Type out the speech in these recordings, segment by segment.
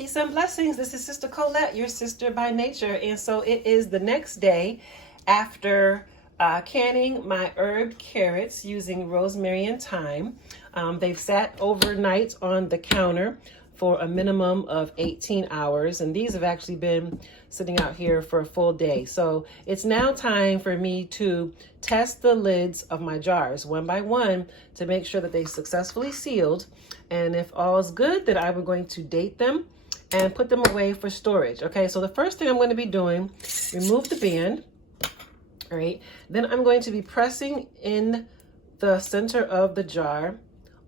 Peace and blessings. This is Sister Colette, your sister by nature. And so it is the next day after canning my herbed carrots using rosemary and thyme. They've sat overnight on the counter for a minimum of 18 hours. And these have actually been sitting out here for a full day. So it's now time for me to test the lids of my jars one by one to make sure that they successfully sealed. And if all is good, then I'm going to date them and put them away for storage. Okay, so the first thing I'm going to be doing, remove the band. All right, then I'm going to be pressing in the center of the jar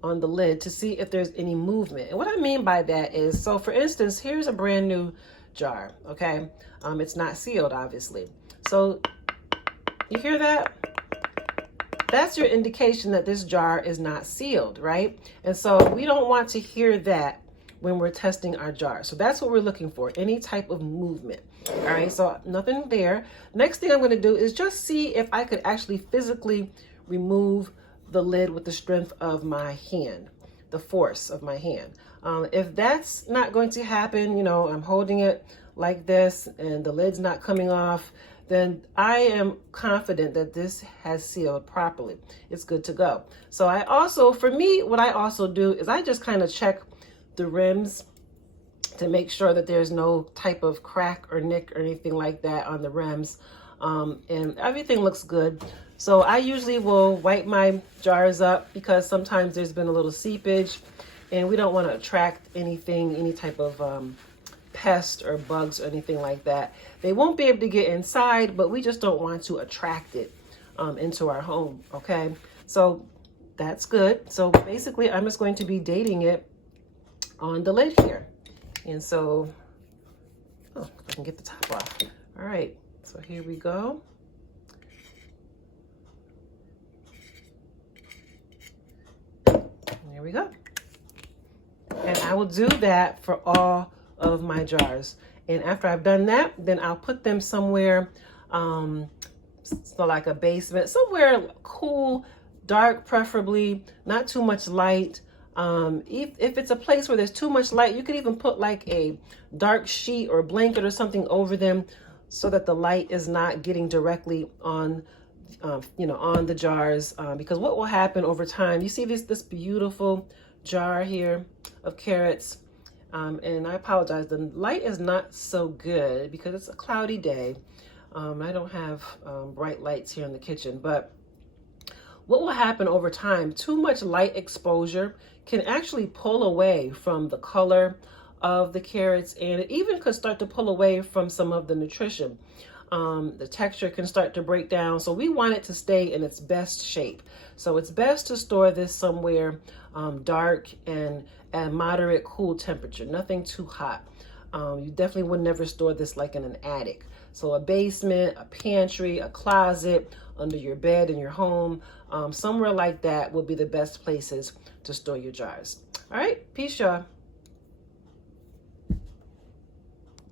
on the lid to see if there's any movement. And what I mean by that is, so for instance, here's a brand new jar, okay? It's not sealed, obviously. So you hear that? That's your indication that this jar is not sealed, right? And so we don't want to hear that when we're testing our jar. So that's what we're looking for, any type of movement. All right, so nothing there. Next thing I'm gonna do is just see if I could actually physically remove the lid with the strength of my hand, the force of my hand. If that's not going to happen, you know, I'm holding it like this and the lid's not coming off, then I am confident that this has sealed properly. It's good to go. So I also, for me, what I also do is I just kind of check the rims to make sure that there's no type of crack or nick or anything like that on the rims. And everything looks good. So I usually will wipe my jars up because sometimes there's been a little seepage and we don't want to attract anything, any type of pest or bugs or anything like that. They won't be able to get inside, but we just don't want to attract it into our home, okay? So that's good. So basically I'm just going to be dating it on the lid here. And so, oh, I can get the top off. All right, so here we go. There we go. And I will do that for all of my jars. And after I've done that, then I'll put them somewhere, so like a basement, somewhere cool, dark, preferably, not too much light. If it's a place where there's too much light, you could even put like a dark sheet or blanket or something over them so that the light is not getting directly on, on the jars. Because what will happen over time, you see this beautiful jar here of carrots. And I apologize, the light is not so good because it's a cloudy day. I don't have bright lights here in the kitchen, but what will happen over time, too much light exposure can actually pull away from the color of the carrots, and it even could start to pull away from some of the nutrition. The texture can start to break down, so we want it to stay in its best shape. So it's best to store this somewhere dark and at moderate cool temperature, nothing too hot. You definitely would never store this like in an attic. So a basement, a pantry, a closet, under your bed in your home, somewhere like that will be the best places to store your jars. All right, peace, y'all.